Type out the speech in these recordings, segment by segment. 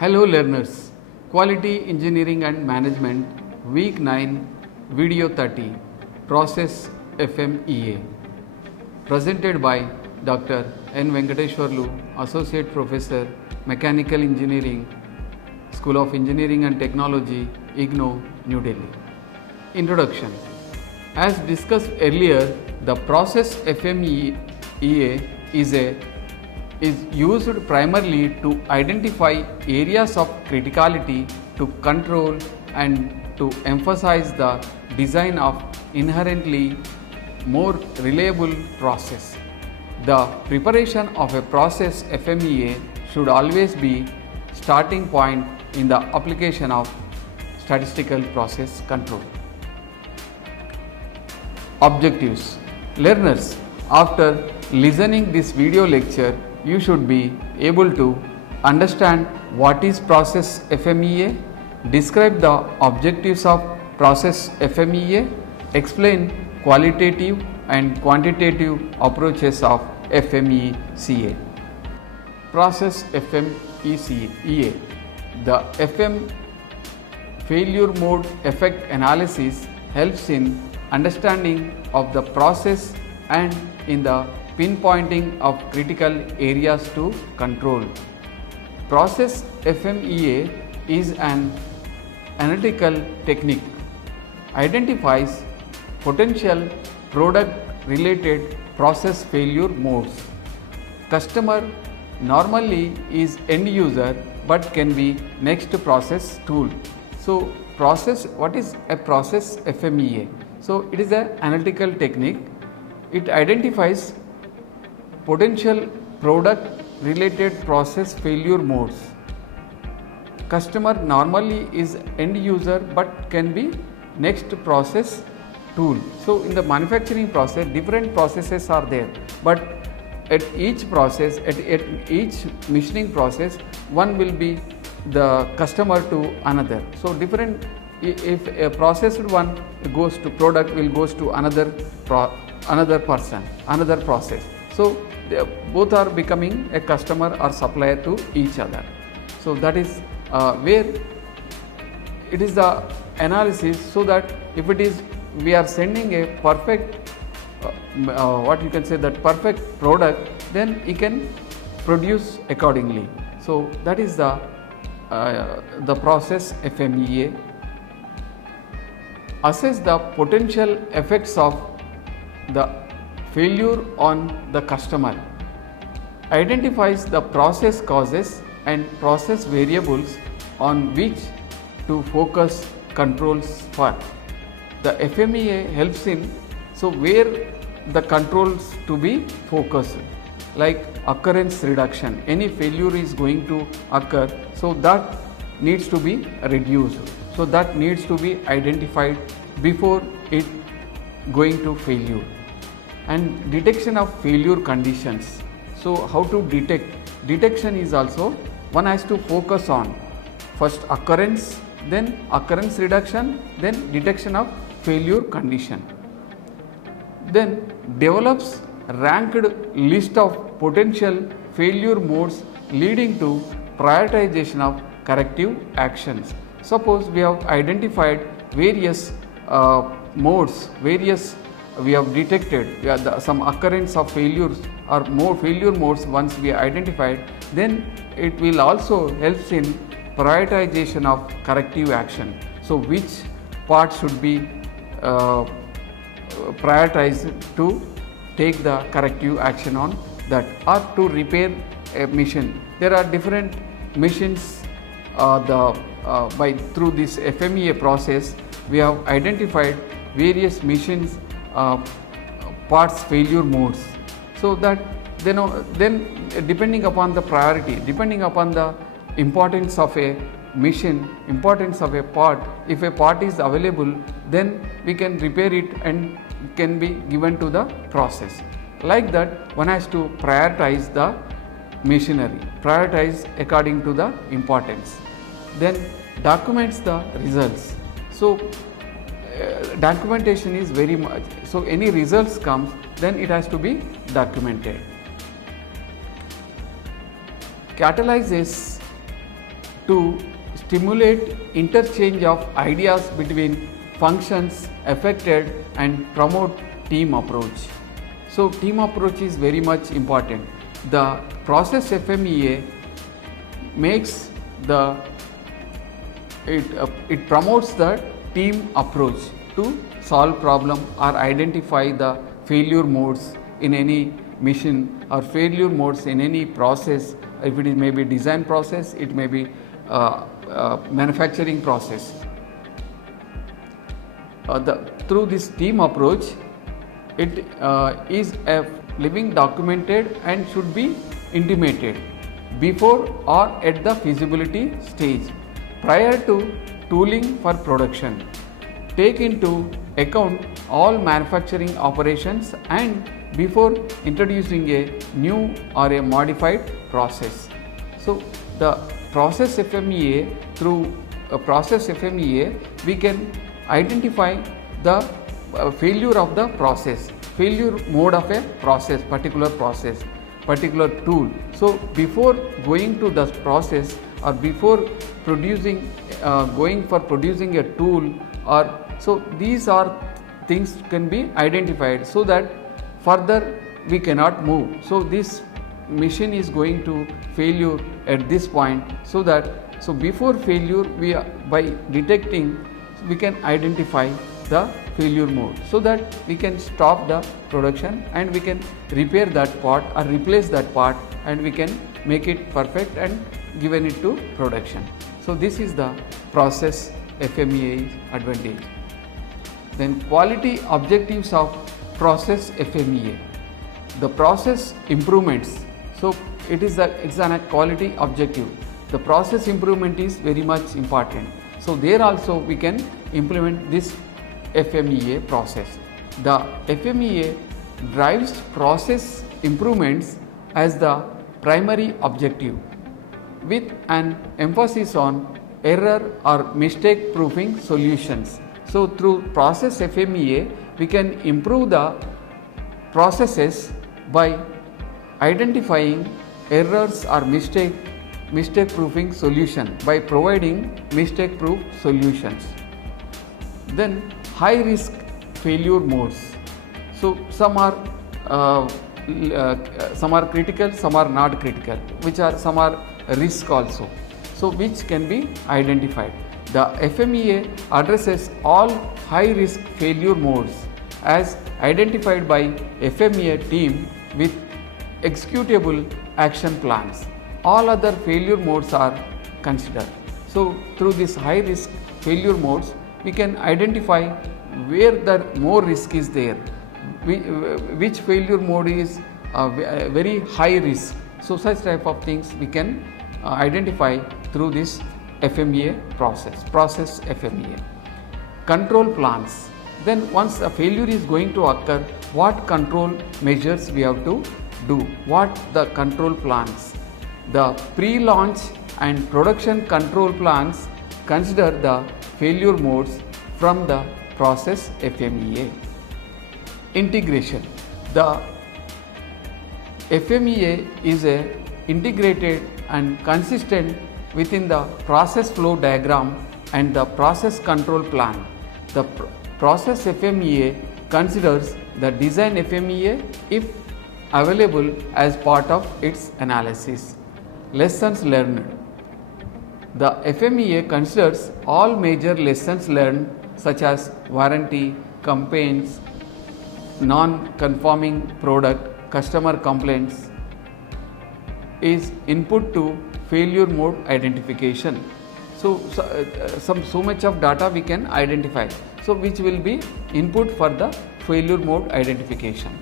Hello learners, Quality Engineering and Management Week 9 Video 30 Process FMEA presented by Dr. N. Venkateshwarlu, Associate Professor, Mechanical Engineering, School of Engineering and Technology, IGNOU, New Delhi. Introduction. As discussed earlier, the process FMEA is used primarily to identify areas of criticality, to control and to emphasize the design of inherently more reliable process. The preparation of a process FMEA should always be starting point in the application of statistical process control. Objectives. Learners, after listening this video lecture, you should be able to understand what is process FMEA, describe the objectives of process FMEA, explain qualitative and quantitative approaches of FMEA. Process FMEA. The FM failure mode effect analysis helps in understanding of the process and in the pinpointing of critical areas to control. Process FMEA is an analytical technique, identifies potential product related process failure modes. Customer normally is end user but can be next process tool. So what is a process FMEA? So it is an analytical technique. It identifies potential product related process failure modes. Customer normally is end user but can be next process tool. So in the manufacturing process, different processes are there, but at each process, at each machining process, one will be the customer to another. So different, if a processed one goes to product, will goes to another person, another process. So both are becoming a customer or supplier to each other. So that is where it is the analysis, so that if it is we are sending a perfect what you can say that perfect product, then it can produce accordingly. So that is the process FMEA. Assess the potential effects of the failure on the customer, identifies the process causes and process variables on which to focus controls for. The FMEA helps in where the controls to be focused, like occurrence reduction. Any failure is going to occur, so that needs to be reduced. So that needs to be identified before it going to failure. And detection of failure conditions. So how to detect? Detection is also one has to focus on first occurrence, then occurrence reduction, then detection of failure condition. Then develops ranked list of potential failure modes leading to prioritization of corrective actions. Suppose we have identified various modes, we have detected some occurrence of failures or more failure modes. Once we identified, then it will also helps in prioritization of corrective action. So which part should be prioritized to take the corrective action on that, or to repair a machine. There are different machines through this FMEA process we have identified various machines parts failure modes. So that then depending upon the priority, depending upon the importance of a machine, importance of a part, if a part is available, then we can repair it and can be given to the process. Like that, one has to prioritize the machinery, prioritize according to the importance. Then documents the results. So documentation is very much, so any results comes, then it has to be documented. Catalyzes to stimulate interchange of ideas between functions affected and promote team approach. So team approach is very much important. The process FMEA makes it promotes the team approach to solve problem or identify the failure modes in any mission or failure modes in any process. If it is maybe design process, it may be manufacturing process. Through this team approach, it is a living documented and should be intimated before or at the feasibility stage prior to tooling for production. Take into account all manufacturing operations and before introducing a new or a modified process. So the process FMEA, through a process FMEA, we can identify the failure of the process, failure mode of a process, particular tool. So before going to the process or before going for producing a tool, or so these are things can be identified so that further we cannot move. So this machine is going to failure at this point, so before failure by detecting we can identify the failure mode so that we can stop the production and we can repair that part or replace that part and we can make it perfect and given it to production. So this is the process FMEA advantage. Then quality objectives of process FMEA. The process improvements. So it's a quality objective. The process improvement is very much important. So there also we can implement this FMEA process. The FMEA drives process improvements as the primary objective with an emphasis on error or mistake proofing solutions. So through process FMEA we can improve the processes by identifying errors or mistake proofing solution by providing mistake proof solutions. Then high risk failure modes. So some are critical, some are not critical, some are risk also. So which can be identified. The FMEA addresses all high risk failure modes as identified by FMEA team with executable action plans. All other failure modes are considered. So through this high risk failure modes we can identify where the more risk is there, which failure mode is very high risk. So such type of things we can identify through this FMEA process FMEA. Control plans. Then once a failure is going to occur, what control measures we have to do, what the control plans. The pre-launch and production control plans consider the failure modes from the process FMEA. Integration. The FMEA is a integrated and consistent within the process flow diagram and the process control plan. The process FMEA considers the design FMEA if available as part of its analysis. Lessons learned. The FMEA considers all major lessons learned such as warranty, complaints, non-conforming product, customer complaints is input to failure mode identification. So much of data we can identify. So which will be input for the failure mode identification.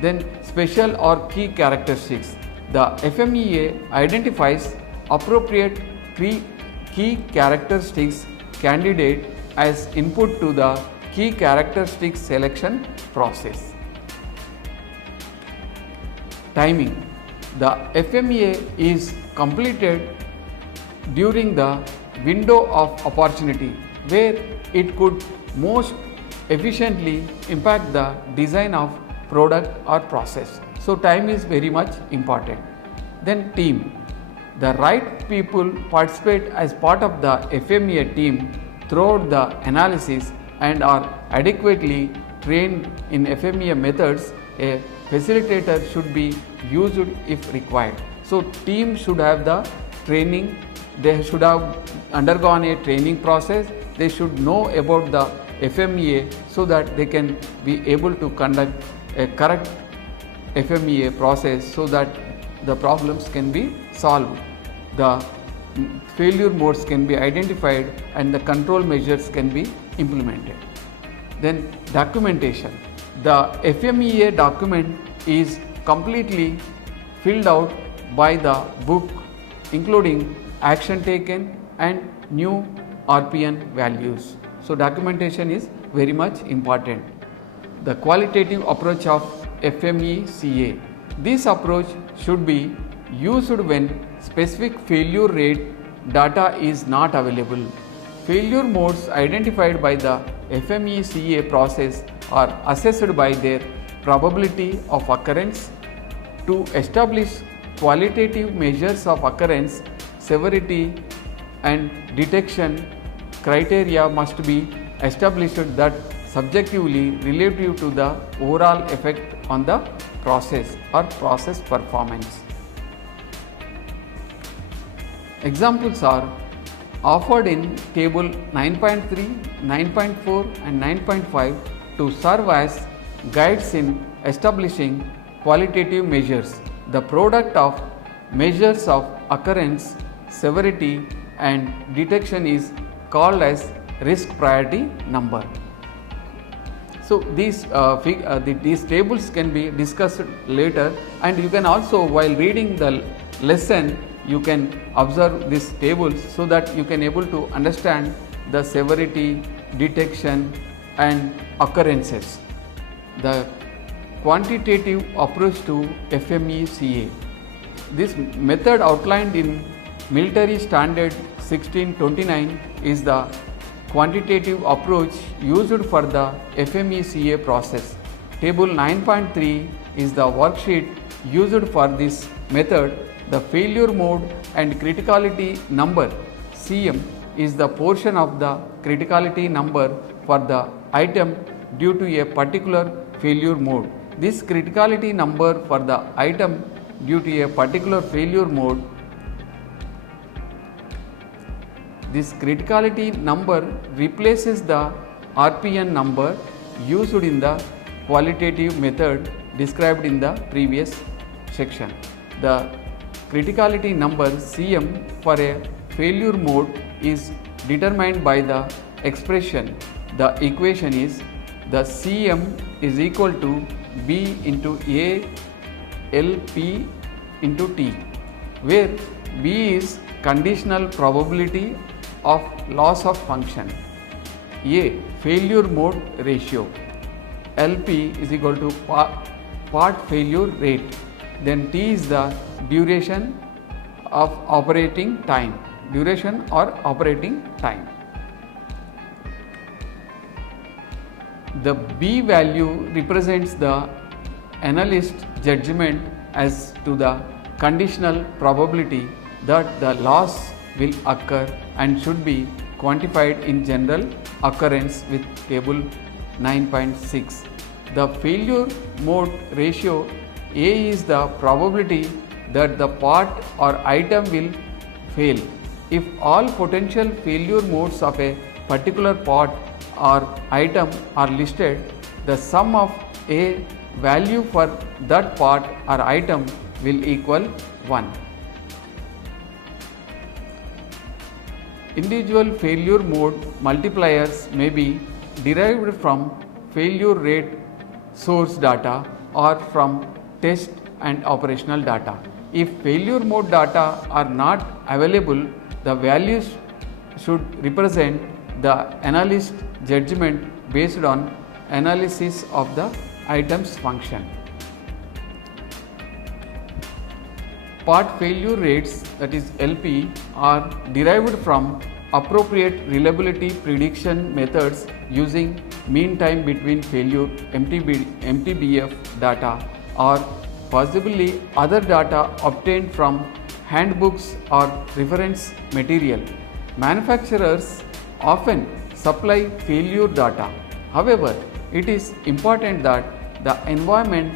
Then special or key characteristics. The FMEA identifies appropriate key characteristics candidate as input to the key characteristics selection process. Timing. The FMEA is completed during the window of opportunity where it could most efficiently impact the design of product or process. So time is very much important. Then team. The right people participate as part of the FMEA team throughout the analysis and are adequately trained in FMEA methods. A facilitator should be used if required. So team should have the training, they should have undergone a training process, they should know about the FMEA so that they can be able to conduct a correct FMEA process so that the problems can be solved, the failure modes can be identified and the control measures can be implemented. Then documentation. The FMEA document is completely filled out by the book, including action taken and new RPN values. So documentation is very much important. The qualitative approach of FMECA. This approach should be used when specific failure rate data is not available. Failure modes identified by the FMECA process are assessed by their probability of occurrence. To establish qualitative measures of occurrence, severity and detection criteria must be established that subjectively relative to the overall effect on the process or process performance. Examples are offered in table 9.3, 9.4 and 9.5 to serve as guides in establishing qualitative measures. The product of measures of occurrence, severity and detection is called as risk priority number. So these tables can be discussed later, and you can also, while reading the lesson, you can observe these tables so that you can able to understand the severity, detection and occurrences. The quantitative approach to FMECA. This method outlined in Military Standard 1629 is the quantitative approach used for the FMECA process. Table 9.3 is the worksheet used for this method. The failure mode and criticality number CM is the portion of the criticality number for the item due to a particular failure mode. This criticality number for the item due to a particular failure mode, this criticality number replaces the RPN number used in the qualitative method described in the previous section. The criticality number CM for a failure mode is determined by the expression. The equation is the CM is equal to B into A LP into T, where B is conditional probability of loss of function, A failure mode ratio, LP is equal to part failure rate, then T is the duration of operating time, duration or operating time. The B value represents the analyst judgment as to the conditional probability that the loss will occur and should be quantified in general occurrence with table 9.6. The failure mode ratio A is the probability that the part or item will fail. If all potential failure modes of a particular part or item are listed, the sum of A value for that part or item will equal 1. Individual failure mode multipliers may be derived from failure rate source data or from test and operational data. If failure mode data are not available, the values should represent the analyst judgment based on analysis of the item's function. Part failure rates, that is LP, are derived from appropriate reliability prediction methods using mean time between failure MTBF data or possibly other data obtained from handbooks or reference material. Manufacturers often supply failure data. However, it is important that the environment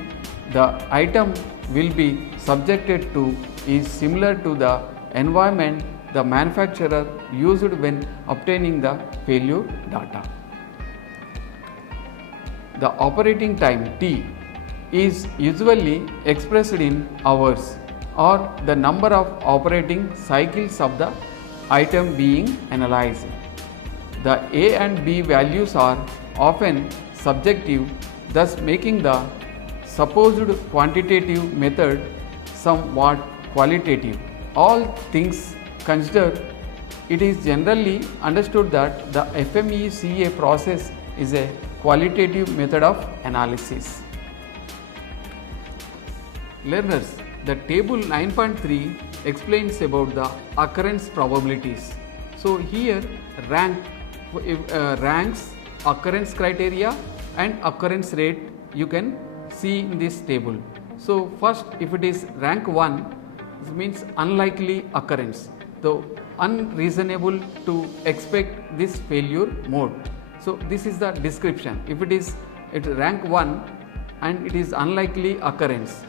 the item will be subjected to is similar to the environment the manufacturer used when obtaining the failure data. The operating time T is usually expressed in hours or the number of operating cycles of the item being analyzed. The A and B values are often subjective, thus making the supposed quantitative method somewhat qualitative. All things considered, it is generally understood that the FMEA process is a qualitative method of analysis. Learners, the table 9.3 explains about the occurrence probabilities. So here ranks, occurrence criteria and occurrence rate you can see in this table. So first, if it is rank 1, this means unlikely occurrence, so unreasonable to expect this failure mode. So this is the description. If it is rank 1 and it is unlikely occurrence,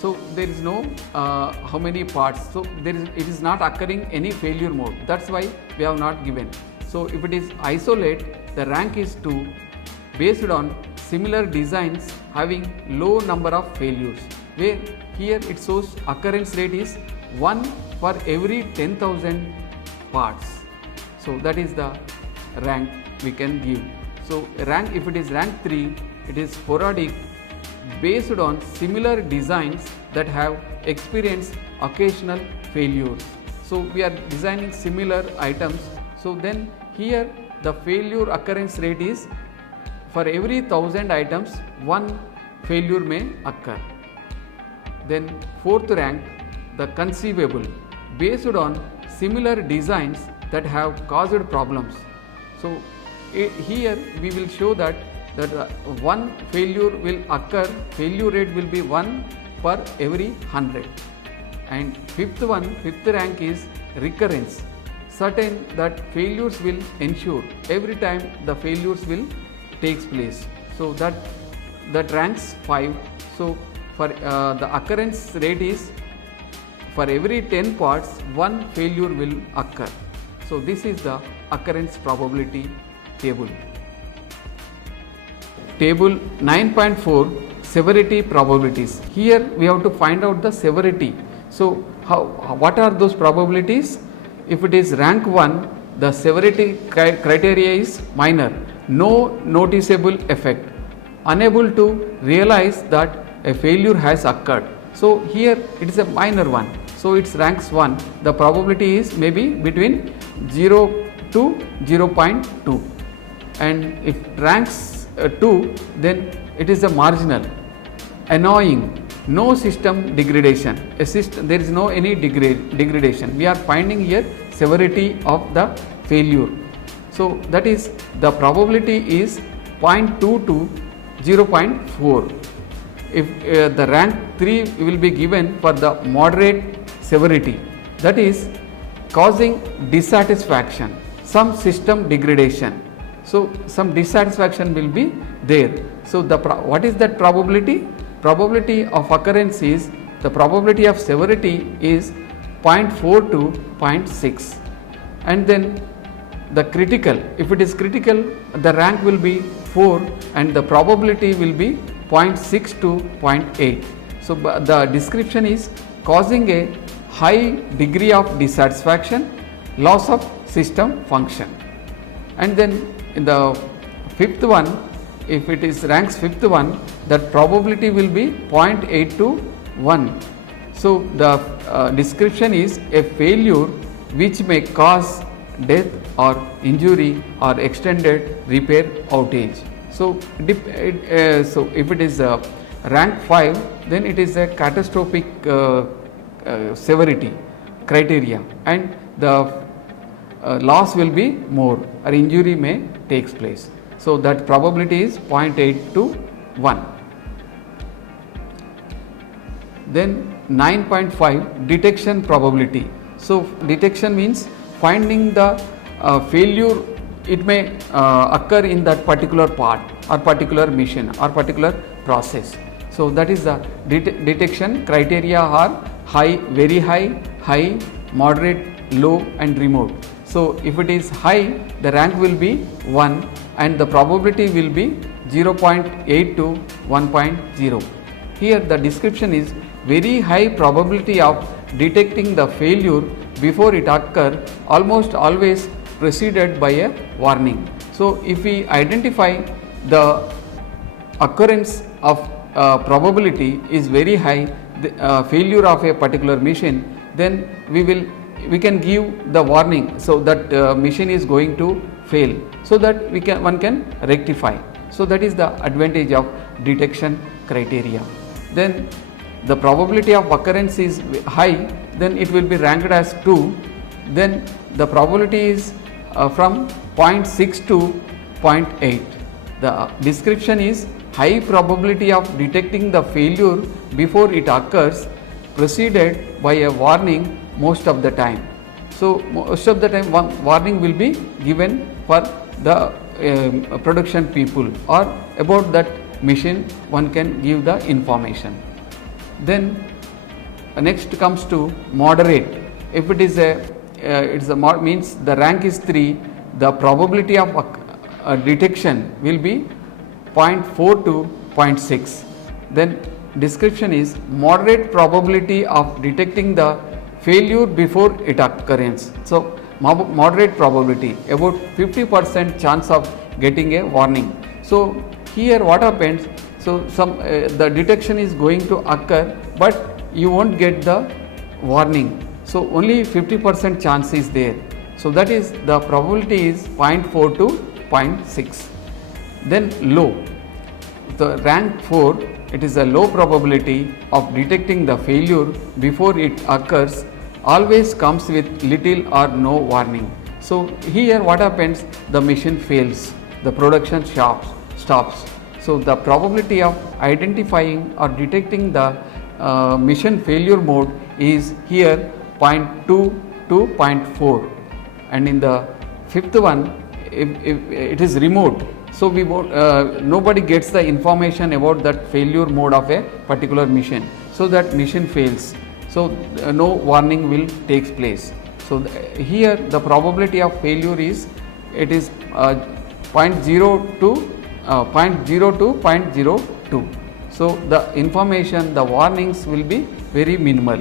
so there is no how many parts, so it is not occurring any failure mode, that's why we have not given. So if it is isolate, the rank is 2 based on similar designs having low number of failures, where here it shows occurrence rate is 1 for every 10,000 parts. So that is the rank we can give. So rank, if it is rank 3, it is sporadic based on similar designs that have experienced occasional failures. So we are designing similar items, so then here the failure occurrence rate is for every 1000 items 1 failure may occur. Then fourth rank, the conceivable, based on similar designs that have caused problems. So here we will show that one failure will occur, failure rate will be 1 per every 100. And fifth rank is recurrence, certain that failures will ensure every time the failures will takes place. So that ranks 5. So for the occurrence rate is for every 10 parts 1 failure will occur. So this is the occurrence probability table. Table 9.4, severity probabilities. Here we have to find out the severity. So what are those probabilities? If it is rank 1, the severity criteria is minor, no noticeable effect, unable to realize that a failure has occurred. So here it is a minor one, so it ranks 1. The probability is maybe between 0 to 0.2, and if it ranks 2, then it is a marginal, annoying, no system degradation. There is no any degradation. We are finding here severity of the failure. So that is the probability is 0.2 to 0.4. If the rank 3 will be given for the moderate severity, that is causing dissatisfaction, some system degradation. So some dissatisfaction will be there. So what is that probability? Probability of occurrence is, the probability of severity is 0.4 to 0.6. And then the critical, if it is critical, the rank will be 4 and the probability will be 0.6 to 0.8. So the description is causing a high degree of dissatisfaction, loss of system function. And then in the fifth one, if it is ranks fifth one, that probability will be 0.8 to 1. So the description is a failure which may cause death or injury or extended repair outage. So if it is rank 5, then it is a catastrophic severity criteria, and the loss will be more or injury may takes place. So that probability is 0.8 to 1. Then 9.5 detection probability. So detection means finding the failure. It may occur in that particular part or particular mission or particular process. So that is the detection criteria are high, very high, high, moderate, low and remote. So if it is high, the rank will be 1 and the probability will be 0.8 to 1.0. Here the description is very high probability of detecting the failure before it occur, almost always preceded by a warning. So if we identify the occurrence of probability is very high, the failure of a particular mission, then we can give the warning, so that mission is going to fail, so that one can rectify. So that is the advantage of detection criteria. Then the probability of occurrence is high, then it will be ranked as 2. Then the probability is from 0.6 to 0.8. The description is high probability of detecting the failure before it occurs, preceded by a warning most of the time. So most of the time one warning will be given for the production people, or about that mission one can give the information. Then next comes to moderate. If it is means the rank is 3, the probability of detection will be 0.4 to 0.6. Then description is moderate probability of detecting the failure before it occurrence. So moderate probability, about 50% chance of getting a warning. So here what happens, so the detection is going to occur, but you won't get the warning. So only 50% chance is there. So that is the probability is 0.4 to 0.6. Then low, the rank 4, it is a low probability of detecting the failure before it occurs, always comes with little or no warning. So here what happens, the mission fails, the production stops. So the probability of identifying or detecting the mission failure mode is here 0.2 to 0.4. And in the fifth one, if it is remote, so we won't, nobody gets the information about that failure mode of a particular mission, so that mission fails. So no warning will takes place. So here the probability of failure is, it is 0.0 to 0.02. So the information, the warnings will be very minimal.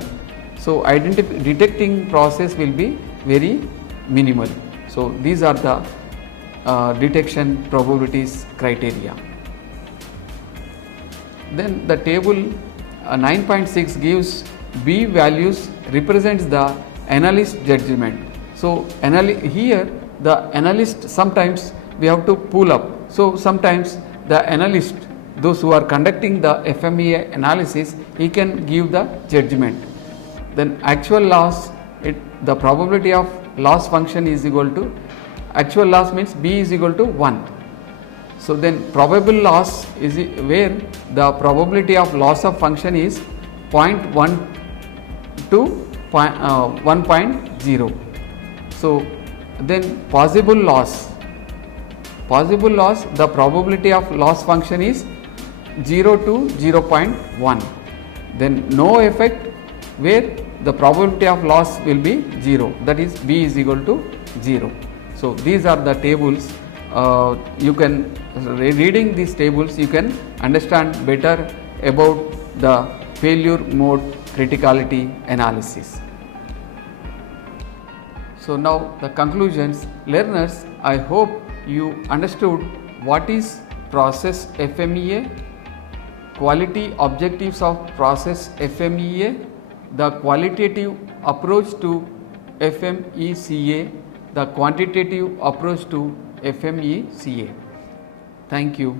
So detecting process will be very minimal. So these are the detection probabilities criteria. Then the table 9.6 gives B values represents the analyst judgment. So here the analyst, sometimes we have to pull up. So sometimes the analyst, those who are conducting the FMEA analysis, he can give the judgment. Then actual loss, the probability of loss function is equal to, actual loss means B is equal to 1. So then probable loss is where the probability of loss of function is 0.1 to 1.0. So then possible loss, the probability of loss function is 0 to 0.1. Then no effect, where the probability of loss will be 0, that is B is equal to 0. So these are the tables. You can, reading these tables, you can understand better about the failure mode criticality analysis. So now the conclusions. Learners, I hope you understood what is process FMEA, quality objectives of process FMEA, the qualitative approach to FMECA, the quantitative approach to FMECA. Thank you.